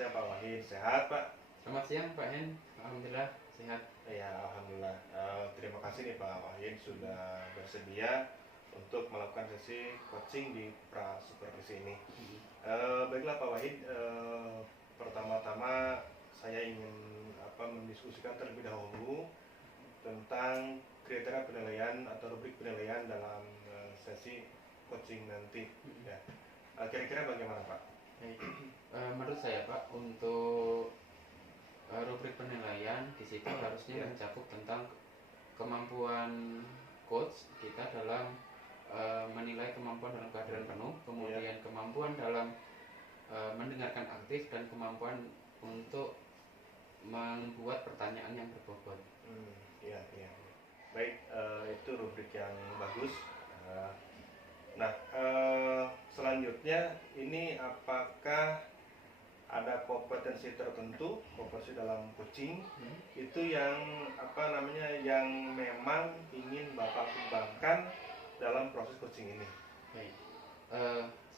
siang Pak Wahid, sehat Pak? Selamat siang Pak Hen, Alhamdulillah sehat. Ya, Alhamdulillah. Terima kasih nih Pak Wahid sudah bersedia untuk melakukan sesi coaching di pra supervisi ini. Baiklah Pak Wahid, pertama-tama saya ingin mendiskusikan terlebih dahulu tentang kriteria penilaian atau rubrik penilaian dalam sesi coaching nanti. Ya. Kira-kira bagaimana Pak? Baik. Menurut saya Pak, untuk rubrik penilaian di situ harusnya mencakup tentang kemampuan coach kita dalam menilai kemampuan dalam kehadiran penuh, kemudian kemampuan dalam mendengarkan aktif, dan kemampuan untuk membuat pertanyaan yang berbobot. Iya. Baik, itu rubrik yang bagus. Nah, selanjutnya ini apakah ada kompetensi tertentu, kompetensi dalam coaching itu yang yang memang ingin Bapak kembangkan dalam proses coaching ini? Baik.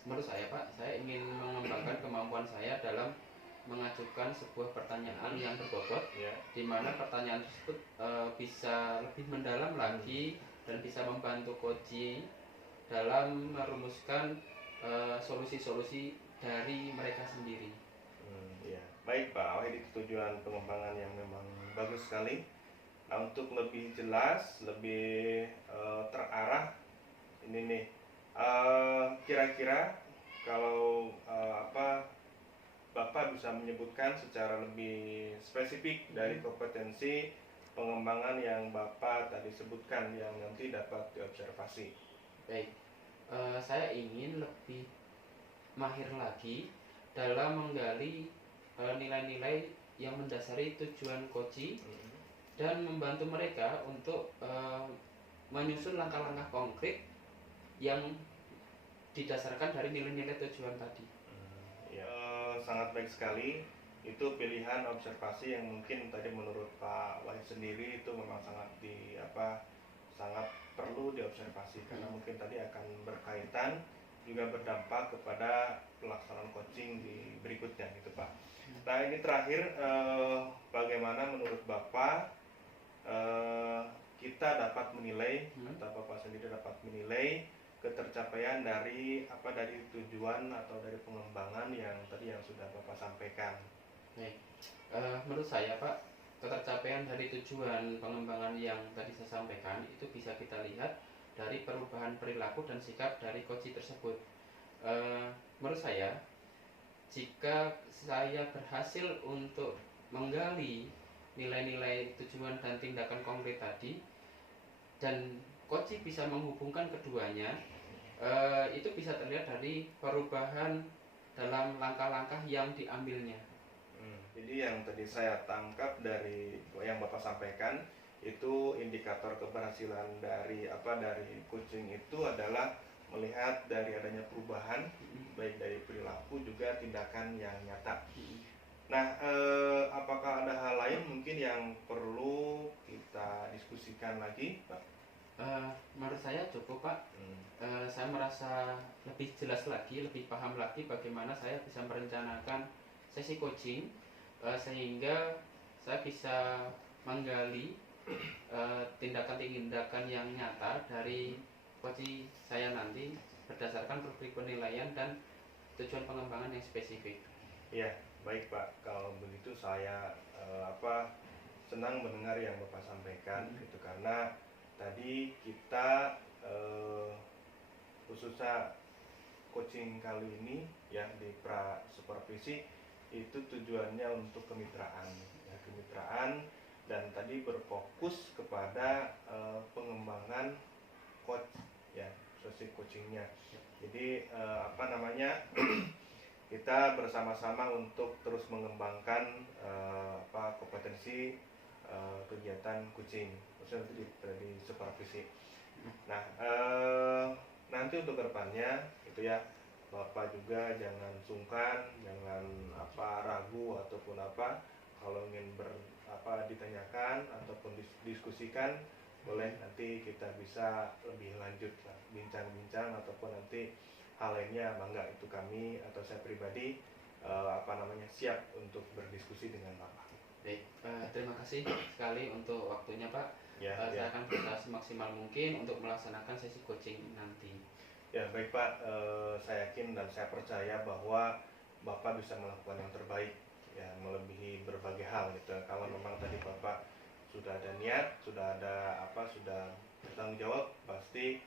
Menurut saya Pak, saya ingin mengembangkan kemampuan saya dalam mengajukan sebuah pertanyaan yang berbobot, di mana pertanyaan tersebut bisa lebih mendalam lagi dan bisa membantu coaching dalam merumuskan solusi-solusi dari mereka sendiri. Baik Pak, ini tujuan pengembangan yang memang bagus sekali. Nah, untuk lebih jelas, lebih terarah, ini nih, kira-kira kalau Bapak bisa menyebutkan secara lebih spesifik dari kompetensi pengembangan yang Bapak tadi sebutkan yang nanti dapat diobservasi. Baik, saya ingin lebih mahir lagi dalam menggali nilai-nilai yang mendasari tujuan coaching dan membantu mereka untuk menyusun langkah-langkah konkret yang didasarkan dari nilai-nilai tujuan tadi. Sangat baik sekali. Itu pilihan observasi yang mungkin tadi menurut Pak Wahid sendiri itu memang sangat perlu diobservasi karena mungkin tadi akan berkaitan juga berdampak kepada pelaksanaan coaching di berikutnya gitu Pak. Nah, ini terakhir, bagaimana menurut Bapak kita dapat menilai atau Bapak sendiri dapat menilai ketercapaian dari tujuan atau dari pengembangan yang tadi yang sudah Bapak sampaikan? Baik, menurut saya Pak, ketercapaian dari tujuan pengembangan yang tadi saya sampaikan itu bisa kita lihat dari perubahan perilaku dan sikap dari coach tersebut. Menurut saya, jika saya berhasil untuk menggali nilai-nilai tujuan dan tindakan konkret tadi, dan coach bisa menghubungkan keduanya, itu bisa terlihat dari perubahan dalam langkah-langkah yang diambilnya. Jadi yang tadi saya tangkap dari yang Bapak sampaikan itu indikator keberhasilan dari coaching itu adalah melihat dari adanya perubahan baik dari perilaku juga tindakan yang nyata. Nah, apakah ada hal lain mungkin yang perlu kita diskusikan lagi, Pak? Menurut saya cukup Pak. Saya merasa lebih jelas lagi, lebih paham lagi bagaimana saya bisa merencanakan sesi coaching, sehingga saya bisa menggali tindakan-tindakan yang nyata dari coaching saya nanti berdasarkan rubrik penilaian dan tujuan pengembangan yang spesifik. Ya, baik Pak. Kalau begitu saya senang mendengar yang Bapak sampaikan gitu, karena tadi kita khususnya coaching kali ini ya di pra supervisi itu tujuannya untuk kemitraan dan tadi berfokus kepada pengembangan coach ya, sesi coachingnya. Jadi kita bersama-sama untuk terus mengembangkan kompetensi kegiatan coaching khususnya di supervisi. Nah, nanti untuk kedepannya itu ya, Bapak juga jangan sungkan, jangan ragu ataupun kalau ingin ditanyakan ataupun diskusikan, boleh nanti kita bisa lebih lanjut bincang-bincang ataupun nanti hal lainnya, bangga itu kami atau saya pribadi siap untuk berdiskusi dengan Bapak. Baik, terima kasih sekali untuk waktunya Pak. Ya, Saya akan berusaha semaksimal mungkin untuk melaksanakan sesi coaching nanti. Ya baik Pak, saya yakin dan saya percaya bahwa Bapak bisa melakukan yang terbaik, ya melebihi berbagai hal gitu. Kalau memang tadi Bapak sudah ada niat, sudah bertanggung jawab, pasti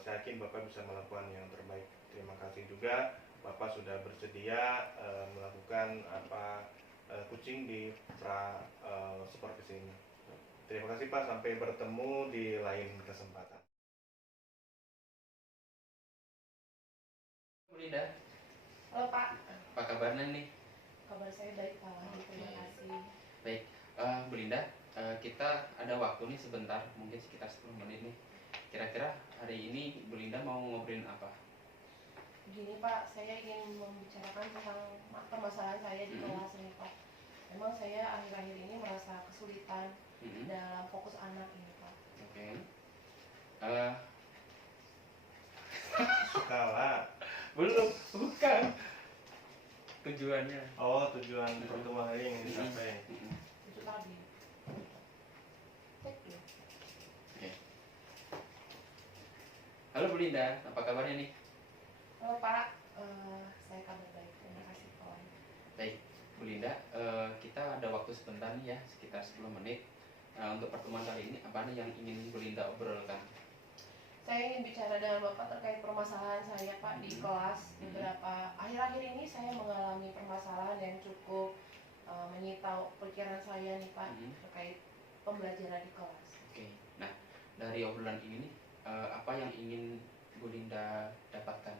saya yakin Bapak bisa melakukan yang terbaik. Terima kasih juga Bapak sudah bersedia melakukan coaching di supervisi ini. Terima kasih Pak, sampai bertemu di lain kesempatan. Bu Linda, Halo Pak, apa kabarnya nih? kabar saya baik Pak. Terima kasih. Baik, Bu Linda, kita ada waktu nih sebentar, mungkin sekitar 10 menit nih. Kira-kira hari ini Bu Linda mau ngobrolin apa? Begini Pak, saya ingin membicarakan tentang permasalahan saya di kelas ini Pak. Memang saya akhir-akhir ini merasa kesulitan dalam fokus anak ini Pak. Oke. Skala. Belum, bukan. Tujuannya. Oh, tujuan pertemuan hari yang dicapai. Itu tadi. Cek dulu. Oke. Halo Bu Linda, apa kabarnya nih? Halo Pak, saya kabar baik. Terima kasih kawan. Baik, Bu Linda, kita ada waktu sebentar nih ya, sekitar 10 menit. Untuk pertemuan kali ini, apa nih yang ingin Bu Linda obrolkan? Saya ingin bicara dengan Bapak terkait permasalahan saya Pak di kelas. Beberapa akhir-akhir ini saya mengalami permasalahan yang cukup menyita pikiran saya nih Pak terkait pembelajaran di kelas. Oke, nah dari obrolan ini nih, apa yang ingin Bu Linda dapatkan?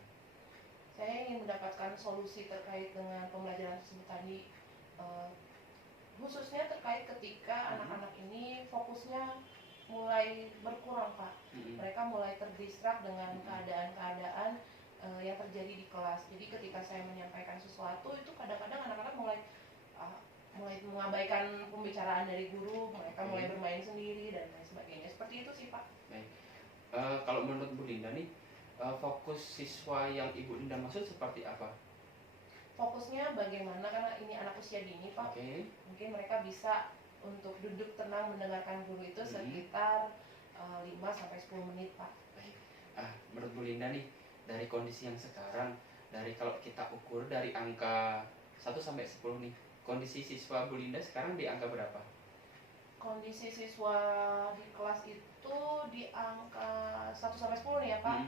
Saya ingin mendapatkan solusi terkait dengan pembelajaran tersebut tadi, khususnya terkait ketika anak-anak ini fokusnya mulai berkurang Pak. Mereka mulai terdistrak dengan keadaan-keadaan yang terjadi di kelas. Jadi ketika saya menyampaikan sesuatu itu kadang-kadang anak-anak mulai mengabaikan pembicaraan dari guru, mereka mulai bermain sendiri dan lain sebagainya. Seperti itu sih Pak. Baik. Kalau menurut Bu Linda nih, fokus siswa yang Ibu Linda maksud seperti apa? Fokusnya bagaimana, karena ini anak usia dini Pak. Mungkin mereka bisa untuk duduk tenang mendengarkan guru itu sekitar 5-10 menit Pak. Baik. Menurut Bu Linda nih, dari kondisi yang sekarang, dari kalau kita ukur dari angka 1-10 nih, kondisi siswa Bu Linda sekarang di angka berapa? Kondisi siswa di kelas itu di angka 1-10 nih ya Pak.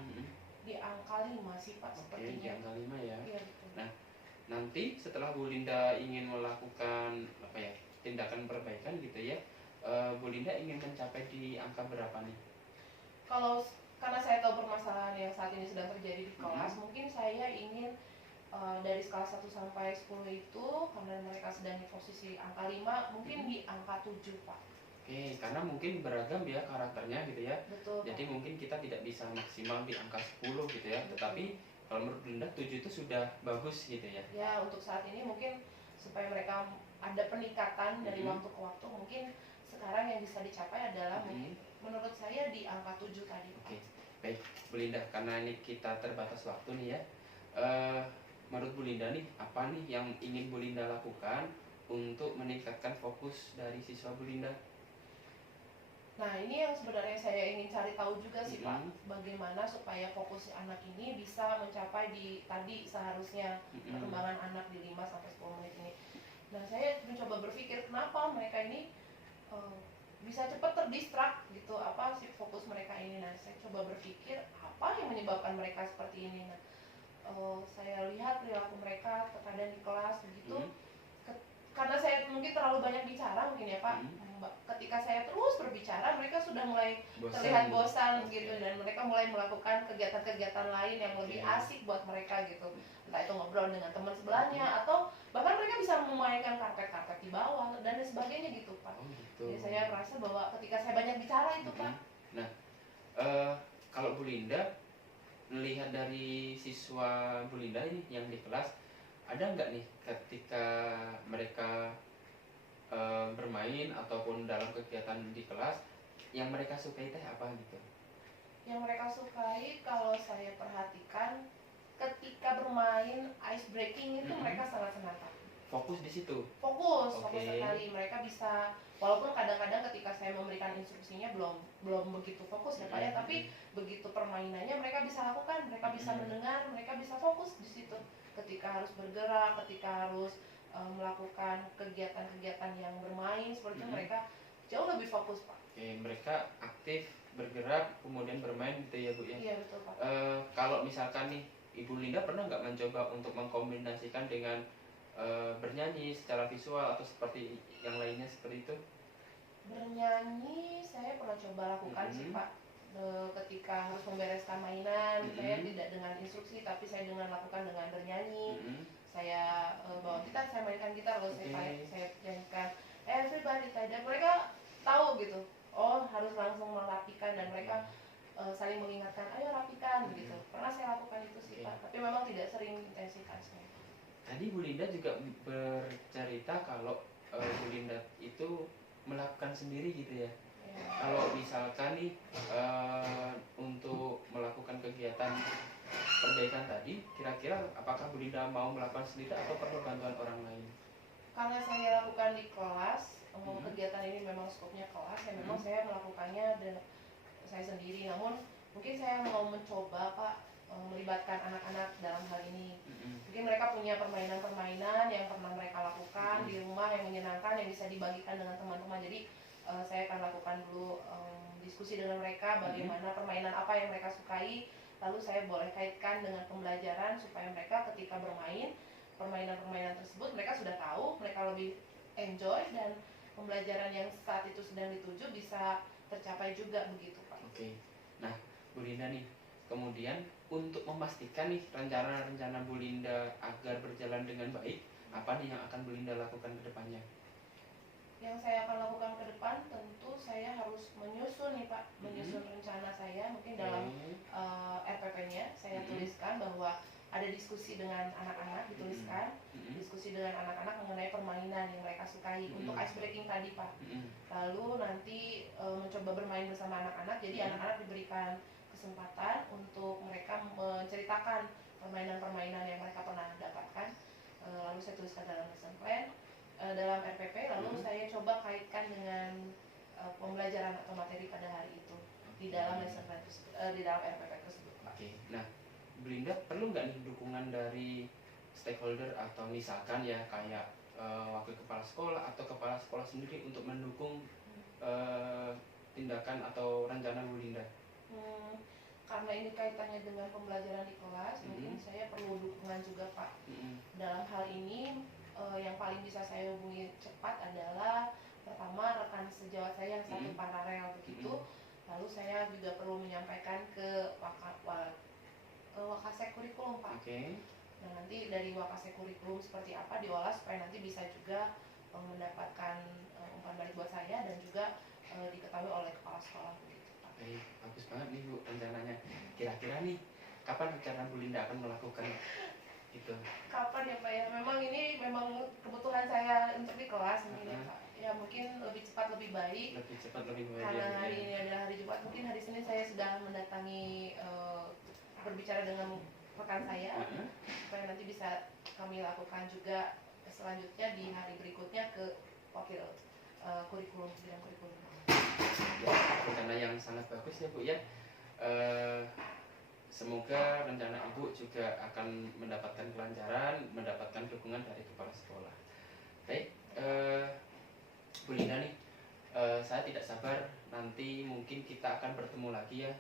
Di angka 5 sih Pak sepertinya. Oke, di angka 5 ya. Iya betul. Nah, nanti setelah Bu Linda ingin melakukan tindakan perbaikan gitu ya, Bu Linda ingin mencapai di angka berapa nih? Karena saya tahu permasalahan yang saat ini sedang terjadi di kelas, mungkin saya ingin dari skala 1-10 itu, karena mereka sedang di posisi angka 5, mungkin di angka 7 Pak. Oke, karena mungkin beragam ya karakternya gitu ya. Betul. Jadi mungkin kita tidak bisa maksimal di angka 10 gitu ya. Tetapi kalau menurut Linda 7 itu sudah bagus gitu ya. Ya, untuk saat ini mungkin supaya mereka ada peningkatan dari waktu ke waktu, mungkin sekarang yang bisa dicapai adalah menurut saya di angka 7 tadi. Oke, baik Bu Linda, karena ini kita terbatas waktu nih ya. Menurut Bu Linda nih, apa nih yang ingin Bu Linda lakukan untuk meningkatkan fokus dari siswa Bu Linda? Nah, ini yang sebenarnya saya ingin cari tahu juga sih Pak, bagaimana supaya fokus anak ini bisa mencapai di tadi seharusnya perkembangan anak di 5-10 menit ini. Nah, saya mencoba berpikir kenapa mereka ini bisa cepat terdistrak gitu, apa sih fokus mereka ini. Nah, saya coba berpikir apa yang menyebabkan mereka seperti ini. Nah, saya lihat perilaku mereka terkadang di kelas begitu, karena saya mungkin terlalu banyak bicara mungkin ya Pak. Ketika saya terus berbicara, mereka sudah mulai terlihat bosan gitu, dan mereka mulai melakukan kegiatan-kegiatan lain yang lebih asik buat mereka gitu. Entah itu ngobrol dengan teman sebelahnya, atau bahkan mereka bisa memainkan karpet-karpet di bawah dan sebagainya gitu Pak. Jadi saya merasa bahwa ketika saya banyak bicara itu Pak. Nah, kalau Bu Linda melihat dari siswa Bu Linda ini yang di kelas, ada nggak nih ketika mereka bermain ataupun dalam kegiatan di kelas yang mereka sukai teh apa gitu? Yang mereka sukai kalau saya perhatikan ketika bermain ice breaking itu mereka sangat senang, Pak. Fokus di situ. Fokus Oke. sekali. Mereka bisa, walaupun kadang-kadang ketika saya memberikan instruksinya belum begitu fokus ya Pak ya, tapi begitu permainannya mereka bisa lakukan, mereka bisa mendengar, mereka bisa fokus di situ. Ketika harus bergerak, ketika harus melakukan kegiatan-kegiatan yang bermain seperti itu, mereka jauh lebih fokus, Pak. Oke, mereka aktif bergerak kemudian bermain gitu ya Bu ya. Iya betul Pak. Kalau misalkan nih Ibu Linda pernah nggak mencoba untuk mengkombinasikan dengan bernyanyi secara visual atau seperti yang lainnya seperti itu? Bernyanyi saya pernah coba lakukan sih Pak. Ketika harus membereskan mainan, saya tidak dengan instruksi tapi saya dengan lakukan dengan bernyanyi. Saya bawa gitar, saya mainkan gitar, lalu saya nyanyikan everybody tied up. Mereka tahu gitu, oh harus langsung merapikan, dan mereka saling mengingatkan, ayo rapikan begitu. Pernah saya lakukan itu sih Pak, tapi memang tidak sering intensitasnya. Tadi Bu Linda juga bercerita kalau Bu Linda itu melakukan sendiri gitu ya. Kalau misalkan nih untuk melakukan kegiatan perbaikan tadi, kira-kira apakah Bu Linda mau melakukan sendiri atau perlu bantuan orang lain? Karena saya lakukan di kelas, kegiatan ini memang skopnya kelas, ya memang saya melakukannya dan saya sendiri. Namun mungkin saya mau mencoba Pak melibatkan anak-anak dalam hal ini. Mungkin mereka punya permainan-permainan yang pernah mereka lakukan di rumah yang menyenangkan, yang bisa dibagikan dengan teman-teman. Jadi saya akan lakukan dulu diskusi dengan mereka bagaimana permainan apa yang mereka sukai, lalu saya boleh kaitkan dengan pembelajaran supaya mereka ketika bermain permainan-permainan tersebut mereka sudah tahu, mereka lebih enjoy, dan pembelajaran yang saat itu sedang dituju bisa tercapai juga begitu Pak. Oke. Nah Bu Linda nih, kemudian untuk memastikan nih rencana-rencana Bu Linda agar berjalan dengan baik, apa nih yang akan Bu Linda lakukan ke depannya? Yang saya akan lakukan ke depan, tentu saya harus menyusun nih Pak, menyusun rencana saya. Mungkin dalam RPP-nya saya tuliskan bahwa ada diskusi dengan anak-anak, dituliskan diskusi dengan anak-anak mengenai permainan yang mereka sukai untuk ice breaking tadi Pak. Lalu nanti mencoba bermain bersama anak-anak, jadi anak-anak diberikan kesempatan untuk mereka menceritakan permainan-permainan yang mereka pernah dapatkan. Lalu saya tuliskan dalam lesson plan, dalam RPP, lalu saya coba kaitkan dengan pembelajaran atau materi pada hari itu di dalam lesson plan tersebut, di dalam RPP tersebut. Oke. Nah, Bu Linda perlu nggak nih dukungan dari stakeholder atau misalkan ya kayak wakil kepala sekolah atau kepala sekolah sendiri untuk mendukung tindakan atau rencana Bu Linda? Karena ini kaitannya dengan pembelajaran di kelas, mungkin saya perlu dukungan juga Pak. Dalam hal ini yang paling bisa saya hubungi cepat adalah pertama rekan sejawat saya yang satu paralel begitu. Lalu saya juga perlu menyampaikan ke Wakasek kurikulum Pak. Nah nanti dari Wakasek kurikulum seperti apa diolah supaya nanti bisa juga mendapatkan umpan balik buat saya dan juga diketahui oleh kepala sekolah begitu Pak. Baik, bagus banget nih Bu rencananya. Kira-kira nih kapan rencana Bu Linda akan melakukan itu? Kapan ya Pak ya? Memang ini memang kebutuhan saya untuk di kelas ini ya Pak. Ya mungkin lebih cepat lebih baik. Lebih cepat lebih baik. Karena hari ini adalah hari Jumat, mungkin hari Senin saya sudah mendatangi berbicara dengan rekan saya supaya nanti bisa kami lakukan juga selanjutnya di hari berikutnya ke wakil kurikulum, bidang kurikulum. Ya, rencana yang sangat bagus ya Bu ya. Semoga rencana Ibu juga akan mendapatkan kelancaran, mendapatkan dukungan dari kepala sekolah. Baik, Bu Linda nih, saya tidak sabar nanti mungkin kita akan bertemu lagi ya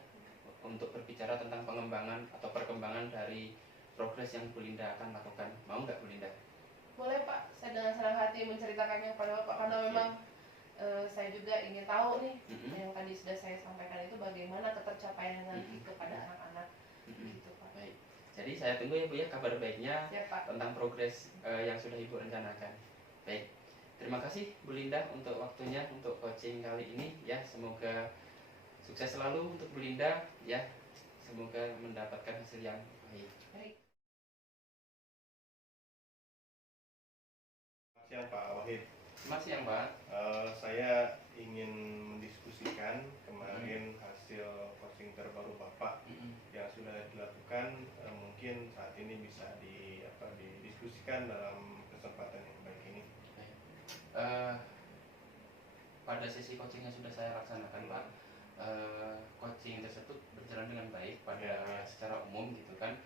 untuk berbicara tentang pengembangan atau perkembangan dari progres yang Bu Linda akan lakukan. Mau nggak Bu Linda? Boleh Pak, saya dengan senang hati menceritakannya kepada Bapak karena memang saya juga ingin tahu nih yang tadi sudah saya sampaikan itu bagaimana ketercapaian nanti kepada anak-anak. Gitu, Pak. Baik. Jadi saya tunggu ya Bu ya kabar baiknya Siap, Pak. tentang progres yang sudah Ibu rencanakan. Baik. Terima kasih Bu Linda untuk waktunya untuk coaching kali ini ya. Semoga sukses selalu untuk Bu Linda ya. Semoga mendapatkan hasil yang baik. Baik. Selamat siang Pak Wahid. Selamat siang Pak. Saya ingin mendiskusikan kemarin hasil coaching terbaru Bapak yang sudah dilakukan. Mungkin mungkin saat ini bisa didiskusikan dalam kesempatan yang baik ini. Pada sesi coaching yang sudah saya laksanakan Pak, coaching tersebut berjalan dengan baik pada secara umum gitu kan.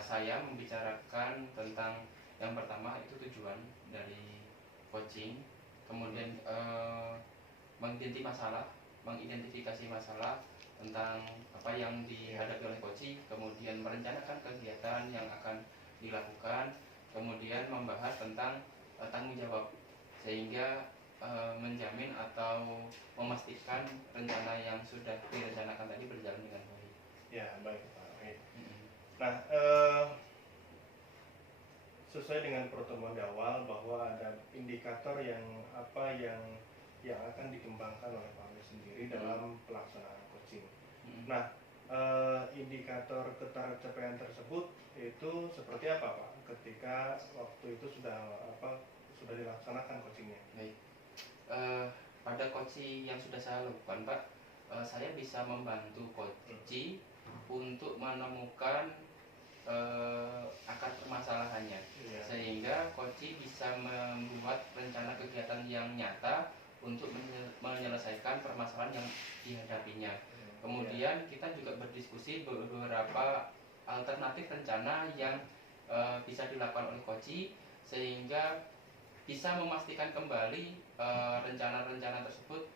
Saya membicarakan tentang yang pertama itu tujuan dari coaching, kemudian mengidentifikasi masalah tentang apa yang dihadapi oleh coaching, kemudian merencanakan kegiatan yang akan dilakukan, kemudian membahas tentang tanggung jawab sehingga menjamin atau memastikan rencana yang sudah direncanakan tadi berjalan dengan baik. Ya, baik Pak. Nah, sesuai dengan pertemuan di awal bahwa ada indikator yang akan dikembangkan oleh Pak Wahid sendiri dalam pelaksanaan coaching. Nah, indikator ketercapaian tersebut itu seperti apa Pak? Ketika waktu itu sudah dilaksanakan coachingnya? Baik. Pada coaching yang sudah saya lakukan Pak, saya bisa membantu coaching untuk menemukan akar permasalahannya, sehingga coaching bisa membuat rencana kegiatan yang nyata untuk menyelesaikan permasalahan yang dihadapinya. Kemudian kita juga berdiskusi beberapa alternatif rencana yang bisa dilakukan oleh coaching sehingga bisa memastikan kembali rencana-rencana tersebut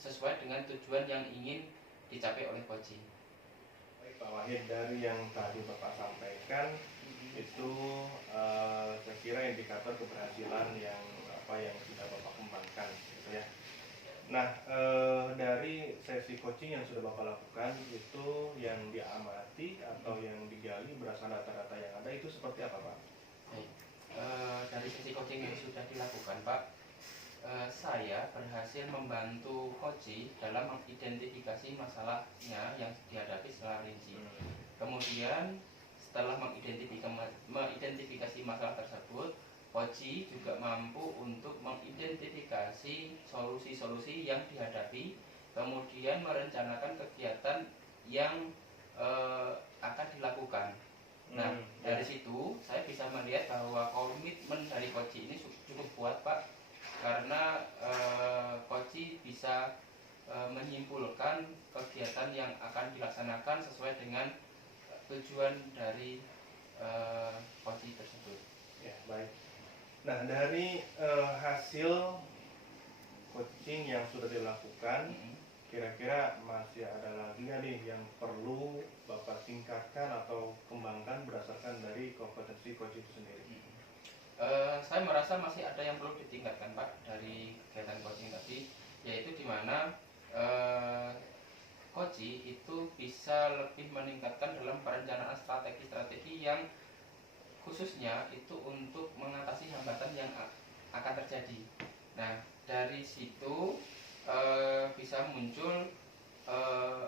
sesuai dengan tujuan yang ingin dicapai oleh coaching. Baik Pak Wahid, dari yang tadi Bapak sampaikan itu saya kira indikator keberhasilan yang sudah Bapak kembangkan gitu ya. Nah, dari sesi coaching yang sudah Bapak lakukan itu yang diamati atau yang digali berdasarkan data-data yang ada itu seperti apa Pak? Dari sesi coaching yang sudah dilakukan Pak, saya berhasil membantu coaching dalam mengidentifikasi masalahnya yang dihadapi secara rinci. Kemudian setelah mengidentifikasi masalah tersebut, coaching juga mampu untuk mengidentifikasi solusi-solusi yang dihadapi, kemudian merencanakan kegiatan yang akan dilakukan. Nah, dari situ saya bisa melihat bahwa komitmen dari coaching ini cukup kuat Pak, karena coaching bisa menyimpulkan kegiatan yang akan dilaksanakan sesuai dengan tujuan dari coaching tersebut. Ya, baik. Nah, dari hasil coaching yang sudah dilakukan, kira-kira masih ada lagi nggak nih yang perlu Bapak tingkatkan atau kembangkan berdasarkan dari kompetensi coaching itu sendiri? Saya merasa masih ada yang perlu ditingkatkan Pak dari kegiatan coaching tadi, yaitu di mana coaching itu bisa lebih meningkatkan dalam perencanaan strategi-strategi yang khususnya itu untuk mengatasi hambatan yang akan terjadi. Nah, dari situ bisa muncul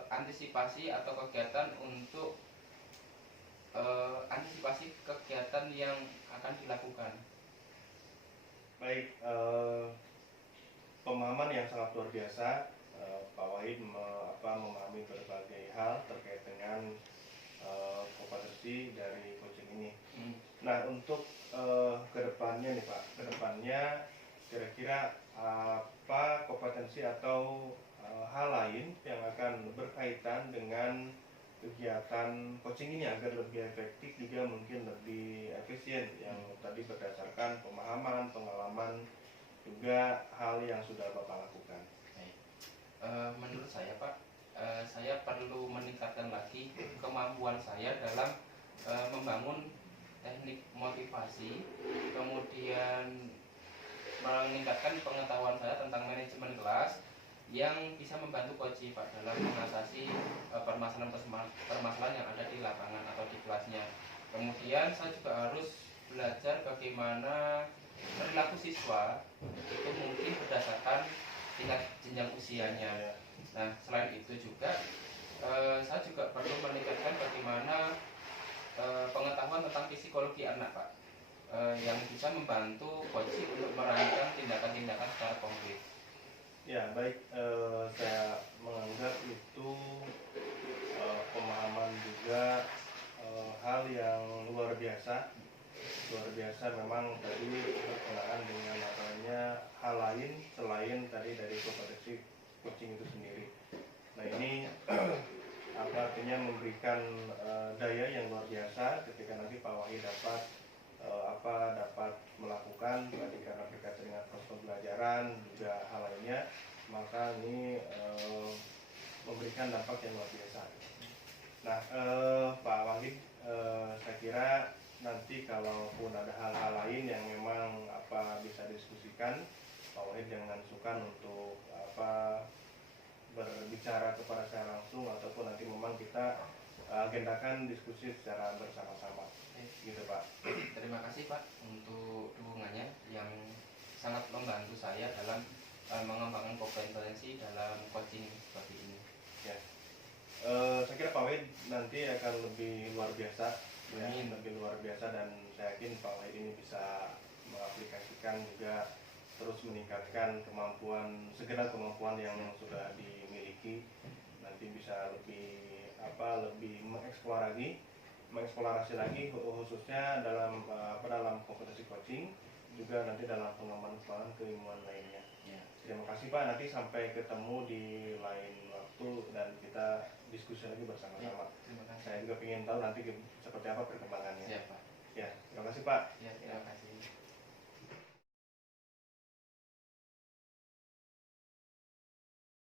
antisipasi atau kegiatan untuk antisipasi kegiatan yang akan dilakukan. Baik, pemahaman yang sangat luar biasa. Pak Wahid memahami berbagai hal terkait dengan kompetensi dari coaching ini. Nah, untuk kedepannya nih Pak, kira-kira apa kompetensi atau hal lain yang akan berkaitan dengan kegiatan coaching ini agar lebih efektif juga mungkin lebih efisien, yang tadi berdasarkan pemahaman, pengalaman, juga hal yang sudah Bapak lakukan? Menurut saya Pak, saya perlu meningkatkan lagi kemampuan saya dalam membangun teknik motivasi, kemudian meningkatkan pengetahuan saya tentang manajemen kelas yang bisa membantu coaching Pak dalam mengatasi permasalahan yang ada di lapangan atau di kelasnya. Kemudian saya juga harus belajar bagaimana perilaku siswa itu mungkin berdasarkan tingkat jenjang usianya. Nah, selain itu juga saya juga perlu meningkatkan bagaimana pengetahuan tentang psikologi anak Pak, yang bisa membantu coaching untuk merancang tindakan-tindakan secara konkret. Ya, baik, saya menganggap itu pemahaman juga luar biasa memang tadi berkenaan dengan adanya hal lain selain tadi dari kompetensi coaching itu sendiri. Nah ini apa artinya memberikan daya yang luar biasa ketika nanti Pak Wahid dapat melakukan tadi karena berkaitan dengan proses pembelajaran juga hal lainnya, maka ini memberikan dampak yang luar biasa. Nah Pak Wahid, saya kira nanti kalaupun ada hal-hal lain yang memang bisa diskusikan, Pak Wahid jangan sungkan untuk berbicara kepada saya langsung ataupun nanti memang kita agendakan diskusi secara bersama-sama. Gitu Pak. Terima kasih Pak untuk dukungannya yang sangat membantu saya dalam mengembangkan kompetensi dalam coaching seperti ini. Ya. Saya kira Pak Wahid nanti akan lebih luar biasa, ya, lebih luar biasa, dan saya yakin Pak Wahid ini bisa mengaplikasikan juga terus meningkatkan segenap kemampuan yang sudah dimiliki, nanti bisa lebih mengeksplorasi lagi khususnya dalam kompetensi coaching, juga nanti dalam pengembangan keilmuan lainnya. Ya. Terima kasih Pak, nanti sampai ketemu di lain waktu dan kita diskusi lagi bersama-sama. Ya, terima kasih. Saya juga ingin tahu nanti seperti apa perkembangannya. Siap Pak. Ya, terima kasih Pak. Ya, terima kasih.